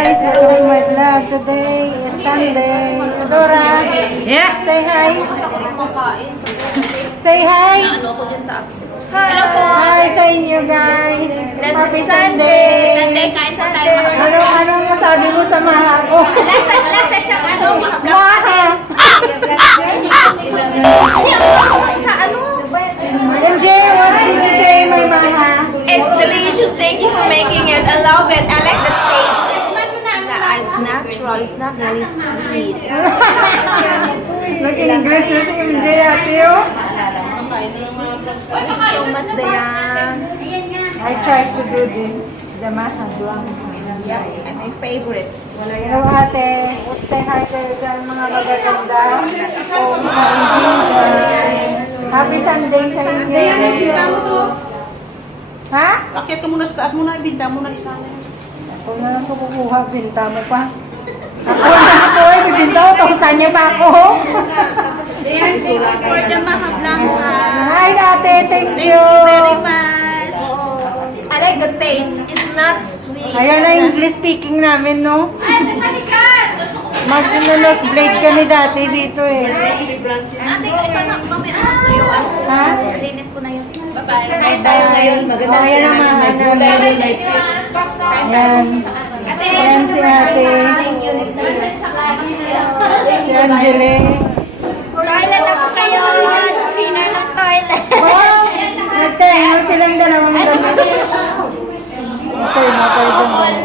guys, welcome to my vlog. Today is Sunday. Adora, Yeah. say hi. Say hi. Ano ko dyan sa absent. Hello po. Hi sa inyo guys. Happy Sunday. Sunday, kain po tayo mga Anong masabi mo sa maha ko? lasa siya ano, mahabla. Maha. Sa ano? MJ, what did you say, my maha? It's delicious. Thank you for making it. I love it. I like the taste. It's natural. It's not really sweet. Nag-English na si MJ ate oh. Thank you so much, Dayan. I tried to do this. The maha blanca. Yep, and my favorite. Hello ate. Say hi kayo dyan mga magaganda. Oh, mga kaibigan. Happy Sunday sa inyo. Ibinta mo to. Ha? Akyat ka muna sa taas muna, ibinta mo na isa na yan. Ako na lang ito kukuha. Binta mo pa. Ako ay bibinta ko. Takusan niya pa ako. Ayan, for the Maha Blanca. Hi ate. Thank you. Very much. I like the taste. It's not sweet. Ayan na English speaking namin, no? Mag-nose blade kami dati dito eh. Ate, ito na. Mamaya na tayo. Ha? Linis ko na yun. Bye-bye. Kain tayo ngayon. Maganda Oh, ayan naman. may gulay, may fish. Ayan. Ayan si ate. Si Angele. Toilet ako kayo. Cleaner ng toilet. Oh! Nagtayo silang dalawang damit. Okay, mapagod.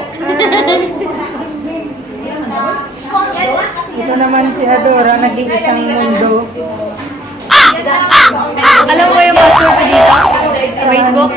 Ito naman si Adora, nag-iisang mundo. Alam mo yung password ko dito? Sa Facebook?